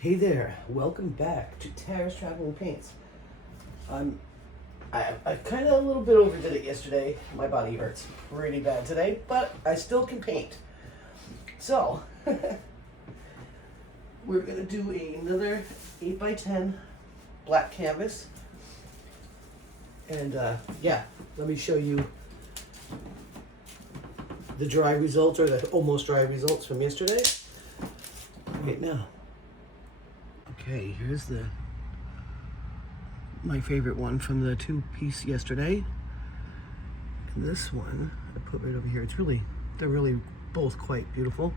Hey there, welcome back to Tara's Travel and Paints. I kind of a little bit overdid it yesterday. My body hurts pretty bad today, but I still can paint. So, we're gonna do another 8x10 black canvas. And yeah, let me show you the dry results, or the almost dry results from yesterday right now. Okay, here's my favorite one from the two-piece yesterday. And this one I put right over here. They're really both quite beautiful.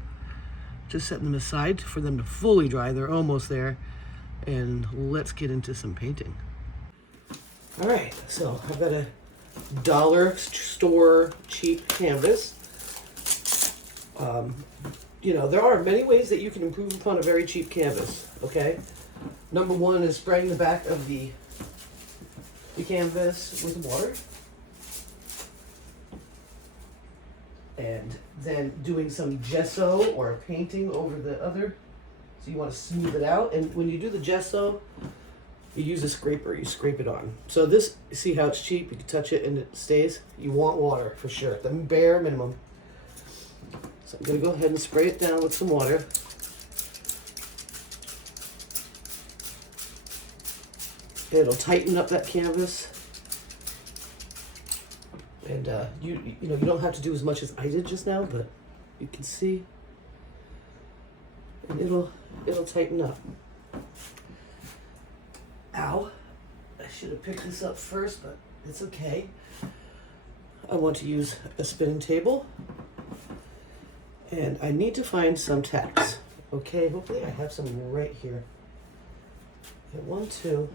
Just setting them aside for them to fully dry. They're almost there. And let's get into some painting. All right, so I've got a dollar store cheap canvas. You know, there are many ways that you can improve upon a very cheap canvas, okay? Number one is spraying the back of the canvas with water. And then doing some gesso or painting over the other. So you want to smooth it out. And when you do the gesso, you use a scraper, you scrape it on. So this, see how it's cheap? You can touch it and it stays. You want water for sure, the bare minimum. So I'm going to go ahead and spray it down with some water. It'll tighten up that canvas. And you know, you don't have to do as much as I did just now, but you can see. And it'll tighten up. Ow. I should have picked this up first, but it's okay. I want to use a spinning table. And I need to find some tacks. Okay, hopefully I have some right here. Okay, 1, 2.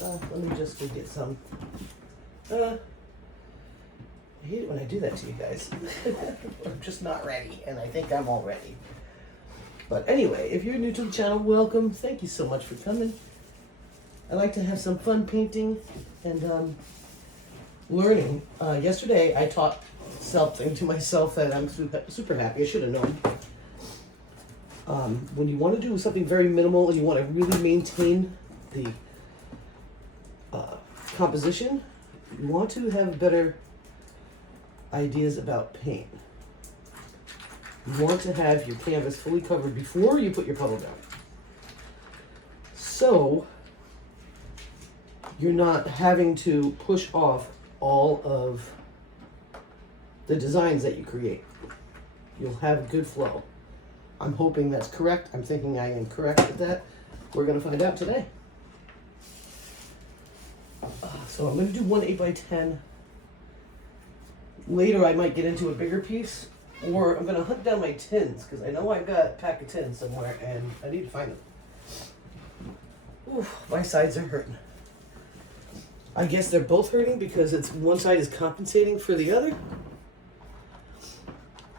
Let me just go get some. I hate it when I do that to you guys. I'm just not ready, and I think I'm all ready. But anyway, if you're new to the channel, welcome. Thank you so much for coming. I like to have some fun painting and learning. Yesterday, I taught something to myself that I'm super happy. I should have known. When you want to do something very minimal and you want to really maintain the composition, you want to have better ideas about paint. You want to have your canvas fully covered before you put your puddle down. So you're not having to push off all of the designs that you create. You'll have good flow. I'm hoping that's correct. I'm thinking I am correct with that. We're going to find out today. So I'm going to do one 8x10. Later I might get into a bigger piece, or I'm going to hunt down my tins, because I know I've got a pack of tins somewhere and I need to find them. Oof, my sides are hurting. I guess they're both hurting because one side is compensating for the other.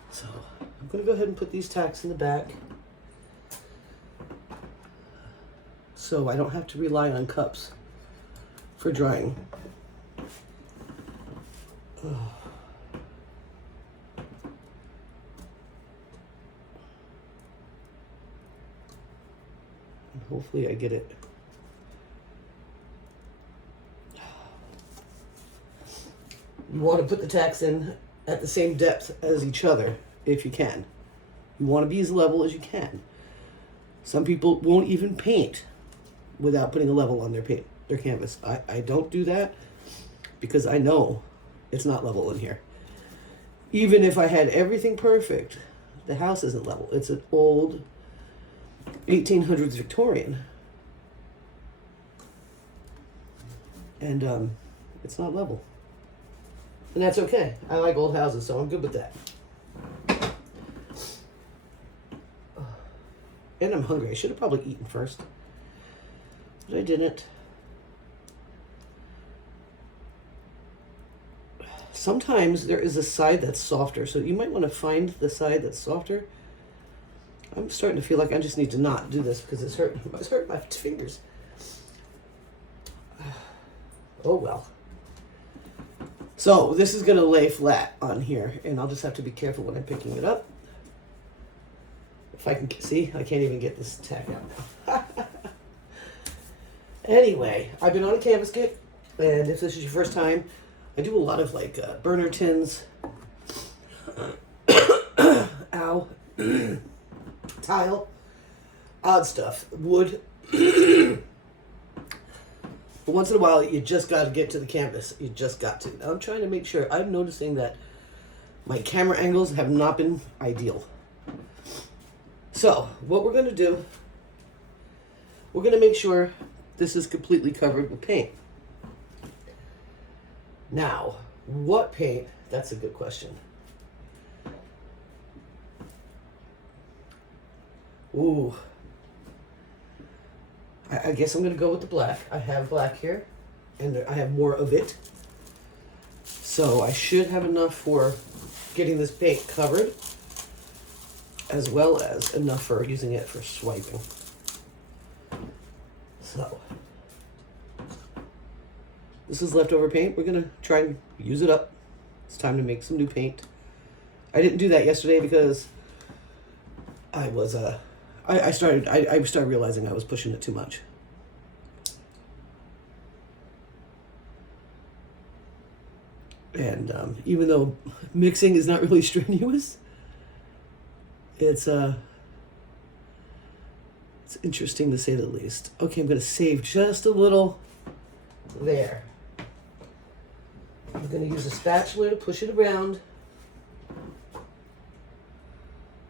So I'm going to go ahead and put these tacks in the back so I don't have to rely on cups for drying. And hopefully I get it. You want to put the tacks in at the same depth as each other if you can. You want to be as level as you can. Some people won't even paint without putting a level on their canvas. I don't do that because I know it's not level in here. Even if I had everything perfect, the house isn't level. It's an old 1800s Victorian. And it's not level. And that's okay. I like old houses, so I'm good with that. And I'm hungry. I should have probably eaten first, but I didn't. Sometimes there is a side that's softer, so you might want to find the side that's softer. I'm starting to feel like I just need to not do this because it's hurting my fingers. Oh well. So this is going to lay flat on here, and I'll just have to be careful when I'm picking it up. If I can see, I can't even get this tack out now. Anyway, I've been on a canvas kit, and if this is your first time, I do a lot of like burner tins, ow, tile, odd stuff, wood. But once in a while, you just got to get to the canvas. You just got to. Now, I'm trying to make sure. I'm noticing that my camera angles have not been ideal. So, what we're going to do, we're going to make sure this is completely covered with paint. Now, what paint? That's a good question. Ooh. I guess I'm going to go with the black. I have black here, and I have more of it. So I should have enough for getting this paint covered, as well as enough for using it for swiping. So, this is leftover paint. We're going to try and use it up. It's time to make some new paint. I didn't do that yesterday because I was I started realizing I was pushing it too much. And even though mixing is not really strenuous, it's interesting to say the least. Okay, I'm going to save just a little there. I'm going to use a spatula to push it around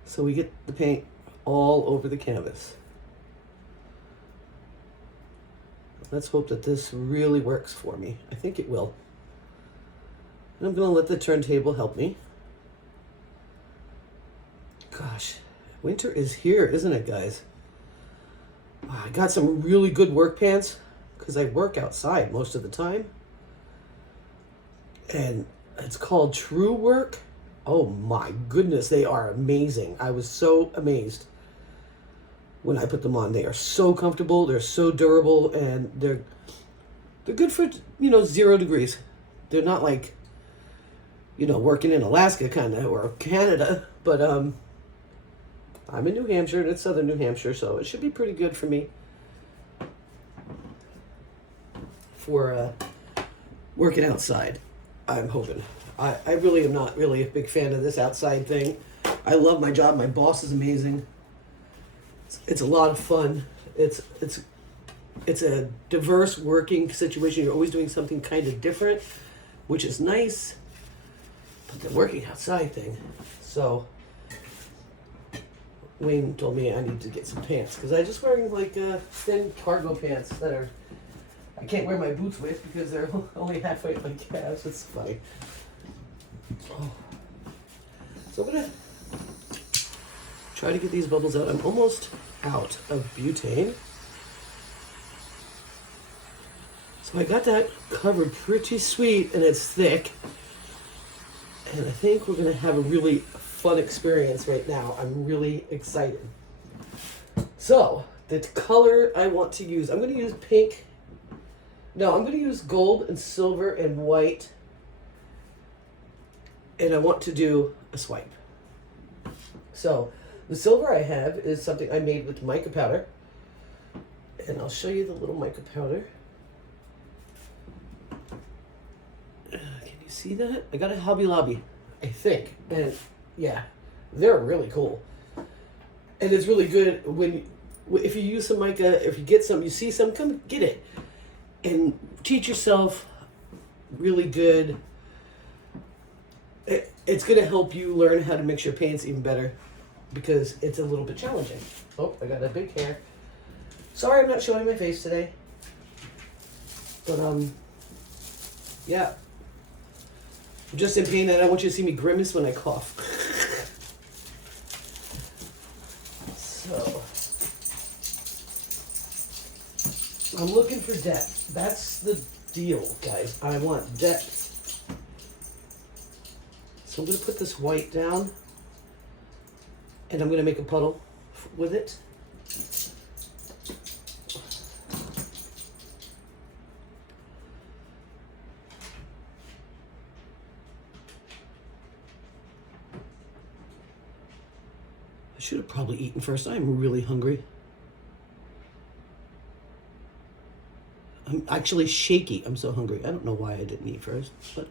so we get the paint all over the canvas. Let's hope that this really works for me. I think it will. And I'm going to let the turntable help me. Gosh, winter is here, isn't it, guys? I got some really good work pants because I work outside most of the time. And it's called True Work. Oh my goodness, they are amazing. I was so amazed when I put them on. They are so comfortable, they're so durable, and they're good for, 0 degrees. They're not like, working in Alaska kind of, or Canada, but I'm in New Hampshire, and it's southern New Hampshire, so it should be pretty good for me for working outside, I'm hoping. I really am not really a big fan of this outside thing. I love my job. My boss is amazing. It's a lot of fun. It's a diverse working situation. You're always doing something kind of different, which is nice. But the working outside thing. So Wayne told me I need to get some pants because I'm just wearing like thin cargo pants that are. I can't wear my boots with because they're only halfway at my calves. It's funny. Oh. So I'm gonna try to get these bubbles out. I'm almost out of butane. So I got that covered pretty sweet, and it's thick. And I think we're gonna have a really fun experience right now. I'm really excited. So the color I want to use, I'm gonna use pink. No, I'm gonna use gold and silver and white. And I want to do a swipe. So the silver I have is something I made with mica powder. And I'll show you the little mica powder. Can you see that? I got a Hobby Lobby, I think. And yeah, they're really cool. And it's really good if you use some mica, if you get some, you see some, come get it. And teach yourself really good. It's going to help you learn how to mix your paints even better because it's a little bit challenging. Oh, I got a big hair. Sorry I'm not showing my face today. But, yeah. I'm just in pain and I don't want you to see me grimace when I cough. So, I'm looking for depth. That's the deal, guys. I want depth. So I'm going to put this white down, and I'm going to make a puddle with it. should have probably eaten first. I'm really hungry. I'm actually shaky. I'm so hungry. I don't know why I didn't eat first, but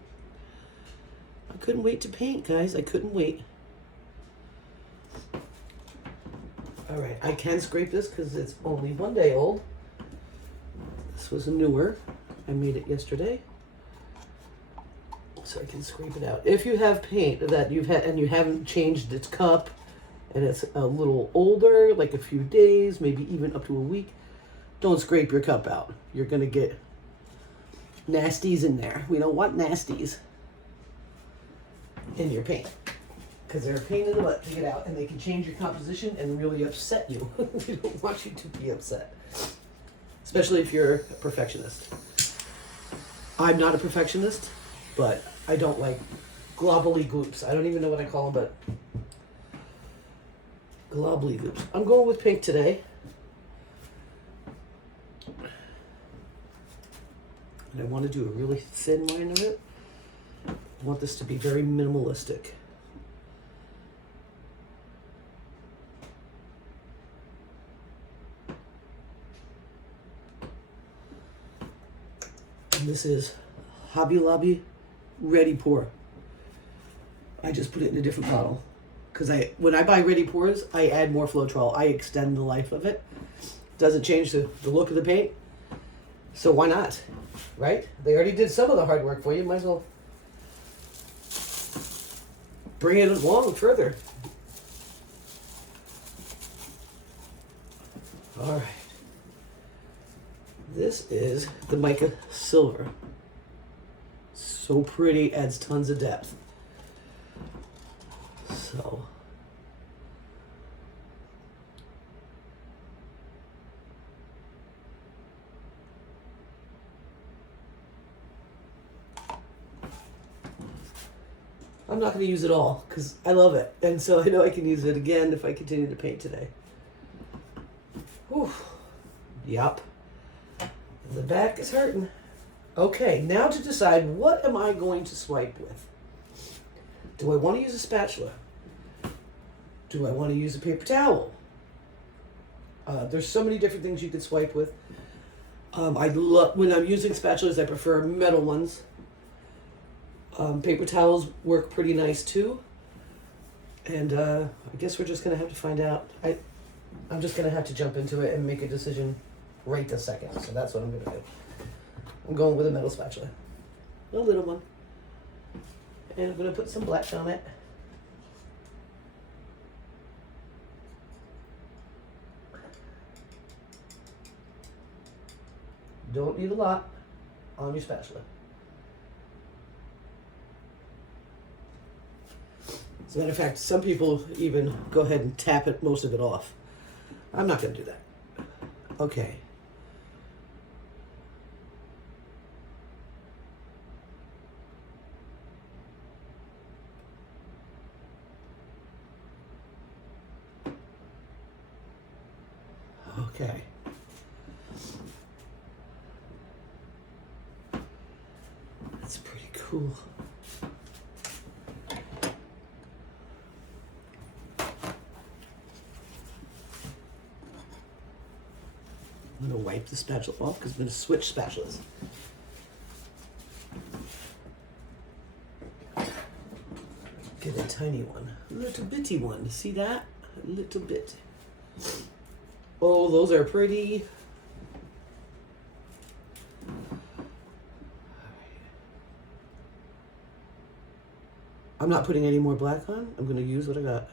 I couldn't wait to paint, guys. I couldn't wait. All right, I can scrape this because it's only 1 day old. This was newer. I made it yesterday. So I can scrape it out. If you have paint that you've had and you haven't changed its cup and it's a little older, like a few days, maybe even up to a week, don't scrape your cup out. You're going to get nasties in there. We don't want nasties in your paint because they're a pain in the butt to get out and they can change your composition and really upset you. We don't want you to be upset, especially if you're a perfectionist. I'm not a perfectionist, but I don't like globbly goops. I don't even know what I call them, but globbly goops. I'm going with pink today. And I want to do a really thin line of it. I want this to be very minimalistic. And this is Hobby Lobby Ready Pour. I just put it in a different bottle because when I buy Ready Pours, I add more flotrol. I extend the life of it. Doesn't change the look of the paint. So why not, right? They already did some of the hard work for you. Might as well bring it along further. All right. This is the mica silver. So pretty, adds tons of depth. So I'm not going to use it all because I love it. And so I know I can use it again if I continue to paint today. Whew. Yup. The back is hurting. Okay, now to decide what am I going to swipe with. Do I want to use a spatula? Do I want to use a paper towel? There's so many different things you could swipe with. I love when I'm using spatulas. I prefer metal ones. Paper towels work pretty nice too. And I guess we're just gonna have to find out. I'm just gonna have to jump into it and make a decision right this second. So that's what I'm gonna do. I'm going with a metal spatula, a little one, and I'm gonna put some black on it. Don't need a lot on your spatula. As a matter of fact, some people even go ahead and tap it, most of it off. I'm not going to do that. Okay. Okay. That's pretty cool. I'm going to wipe the spatula off because I'm going to switch spatulas. Get a tiny one, a little bitty one. See that? A little bit. Oh, those are pretty. I'm not putting any more black on. I'm going to use what I got.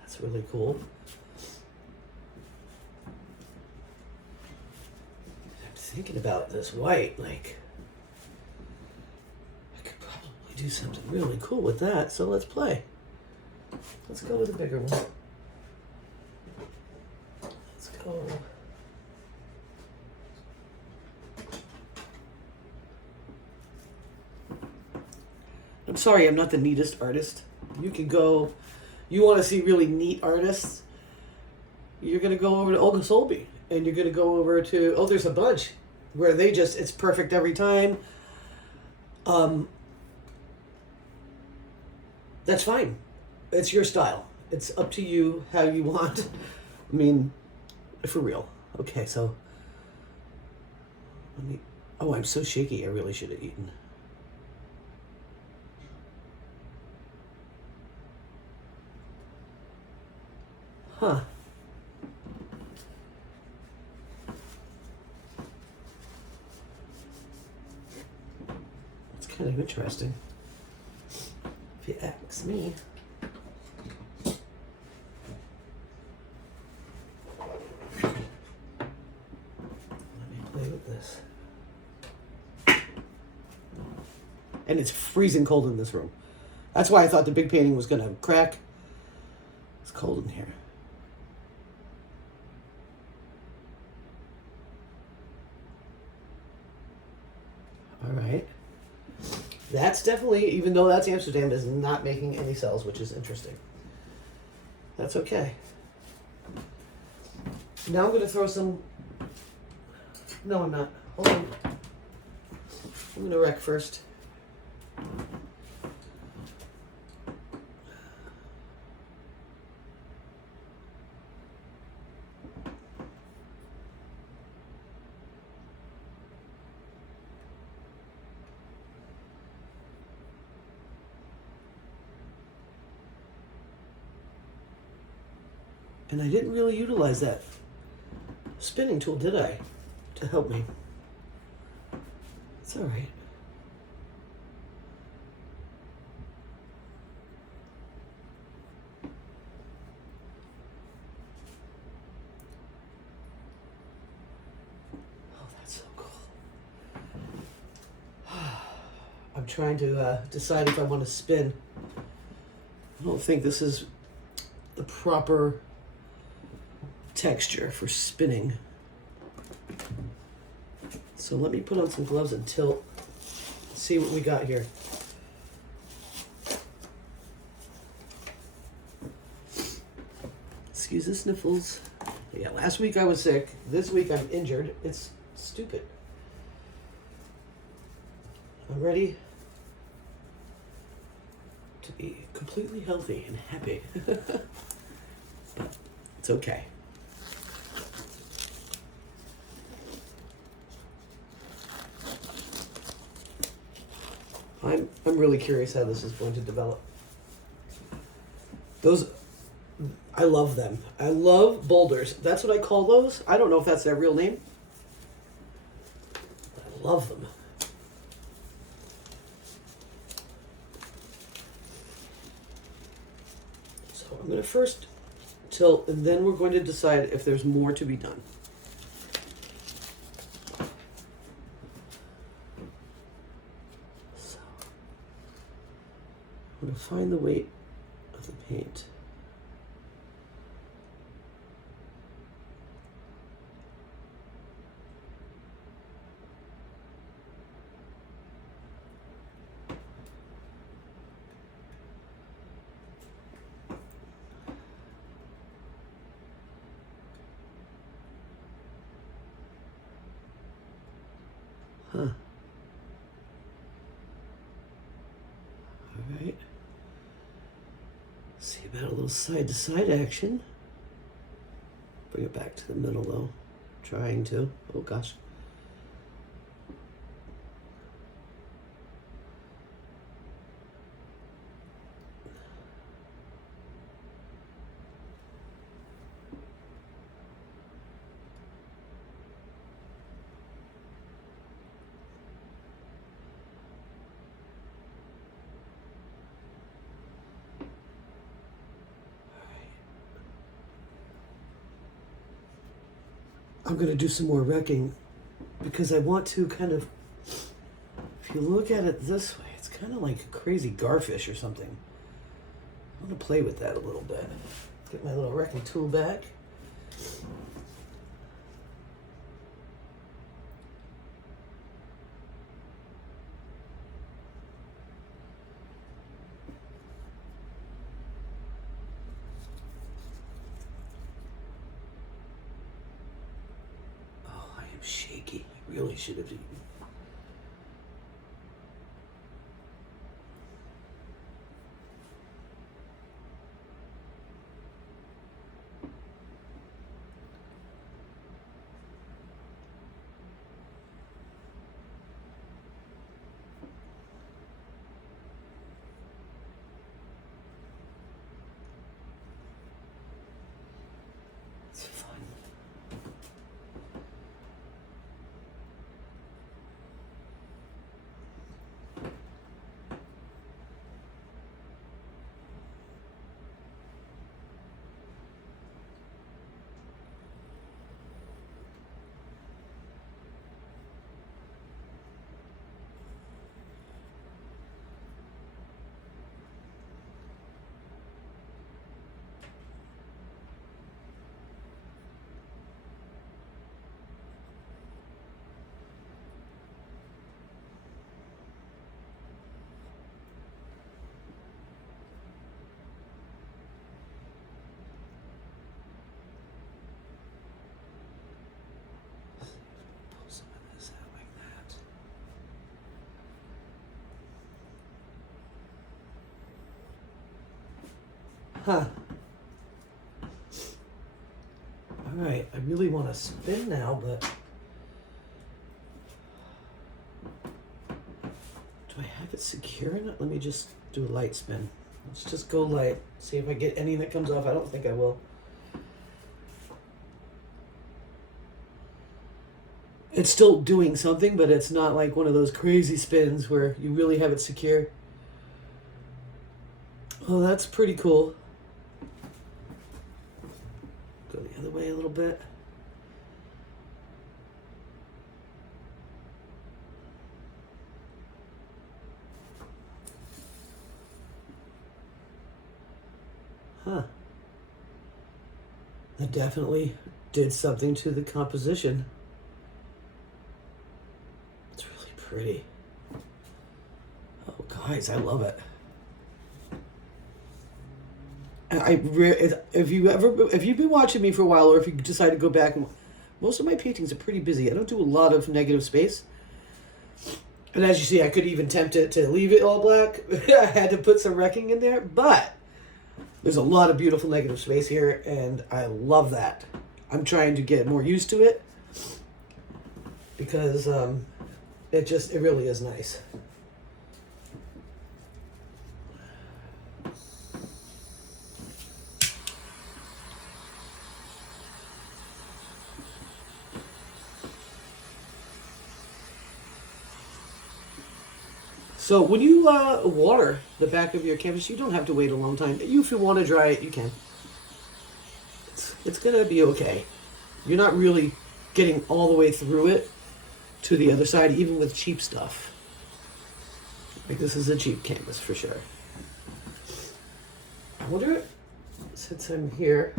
That's really cool. I'm thinking about this white, like, I could probably do something really cool with that. So let's play. Let's go with a bigger one. Let's go. I'm sorry, I'm not the neatest artist. You can go, you want to see really neat artists, you're going to go over to Olga Solby and you're going to go over to, oh, there's a bunch where they just, it's perfect every time. That's fine. It's your style. It's up to you how you want. I mean, for real. Okay, so let me, oh, I'm so shaky. I really should have eaten. Huh. It's kind of interesting, if you ask me. Let me play with this. And it's freezing cold in this room. That's why I thought the big painting was going to crack. It's cold in here. All right. That's definitely, even though that's Amsterdam, is not making any cells, which is interesting. That's okay. Now I'm going to throw some... No, I'm not. Hold on. I'm going to wreck first. And I didn't really utilize that spinning tool, did I? To help me. It's all right. Oh, that's so cool. I'm trying to decide if I want to spin. I don't think this is the proper texture for spinning. So let me put on some gloves and tilt. See what we got here. Excuse the sniffles. Yeah, last week I was sick. This week I'm injured. It's stupid. I'm ready to be completely healthy and happy. But it's okay. I'm really curious how this is going to develop. Those, I love them. I love boulders. That's what I call those. I don't know if that's their real name. I love them. So I'm going to first tilt, and then we're going to decide if there's more to be done. I'm going to find the weight of the paint. Huh. All right. See about a little side-to-side action. Bring it back to the middle, though. Trying to. Oh, gosh. I'm going to do some more wrecking because I want to kind of, if you look at it this way, it's kind of like a crazy garfish or something. I'm going to play with that a little bit. Get my little wrecking tool back. I should have eaten. It's fun. Pull some of this out like that. Huh. All right, I really want to spin now, but do I have it secure in it? Let me just do a light spin. Let's just go light. See if I get any that comes off. I don't think I will. It's still doing something, but it's not like one of those crazy spins where you really have it secure. Oh, that's pretty cool. Go the other way a little bit. Huh. That definitely did something to the composition. It's really pretty. Oh, guys, I love it. If you've been watching me for a while, or if you decide to go back, most of my paintings are pretty busy. I don't do a lot of negative space. And as you see, I could even tempt it to leave it all black. I had to put some wrecking in there, but there's a lot of beautiful negative space here, and I love that. I'm trying to get more used to it because it really is nice. So when you water the back of your canvas, you don't have to wait a long time. If you want to dry it, you can. It's going to be okay. You're not really getting all the way through it to the other side, even with cheap stuff. Like this is a cheap canvas for sure. I wonder, since I'm here,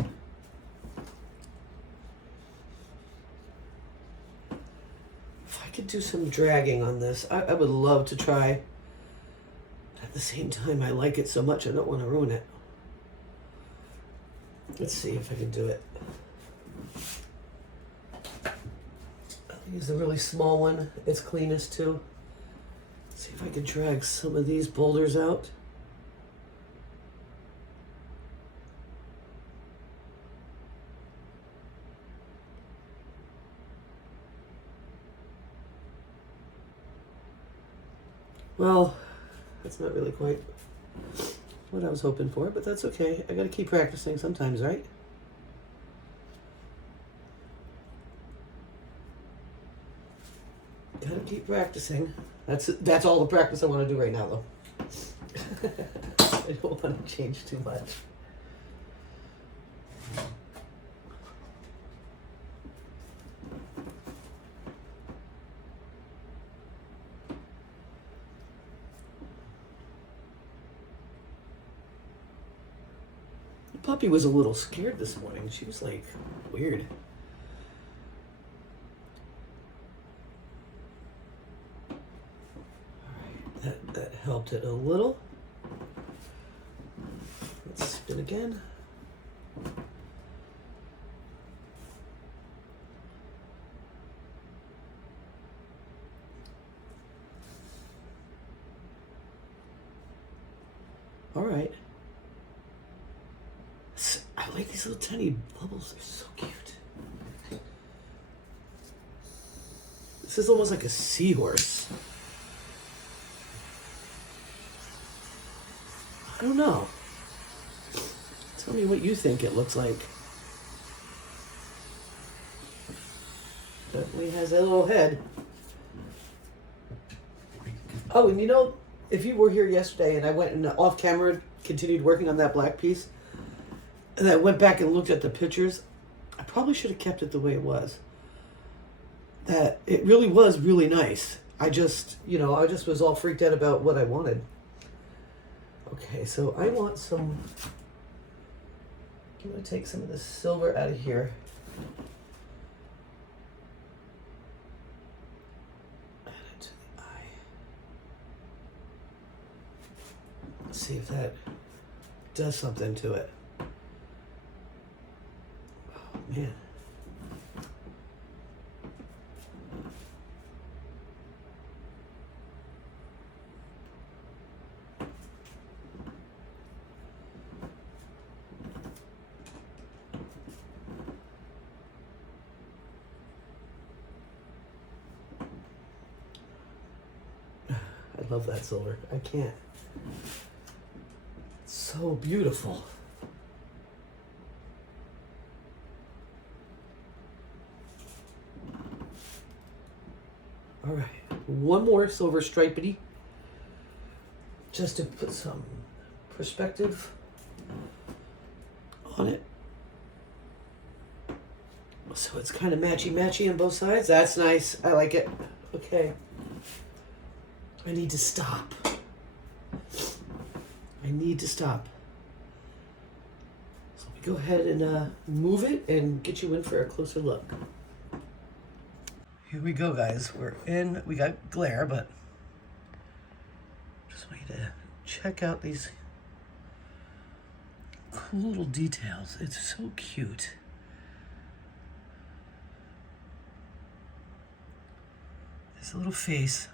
if I could do some dragging on this. I would love to try. At the same time, I like it so much, I don't want to ruin it. Let's see if I can do it. I'll use the really small one. It's cleanest too. Let's see if I can drag some of these boulders out. Well, that's not really quite what I was hoping for, but that's okay. I gotta keep practicing sometimes, right? Gotta keep practicing. That's all the practice I want to do right now, though. I don't want to change too much. Puppy was a little scared this morning. She was like weird. All right, that helped it a little. Let's spin again. All right. I like these little tiny bubbles. They're so cute. This is almost like a seahorse. I don't know. Tell me what you think it looks like. Definitely has that little head. Oh, and you know, if you were here yesterday and I went and off camera continued working on that black piece, and I went back and looked at the pictures, I probably should have kept it the way it was. That it really was really nice. I just was all freaked out about what I wanted. Okay, so I want some, I'm going to take some of the silver out of here. Add it to the eye. Let's see if that does something to it. Oh, man. I love that silver. I can't. It's so beautiful. All right, one more silver stripedy, just to put some perspective on it. So it's kind of matchy-matchy on both sides. That's nice. I like it. Okay. I need to stop. I need to stop. So we go ahead and move it and get you in for a closer look. Here we go, guys. We're in. We got glare, but just want you to check out these cool little details. It's so cute. There's a little face.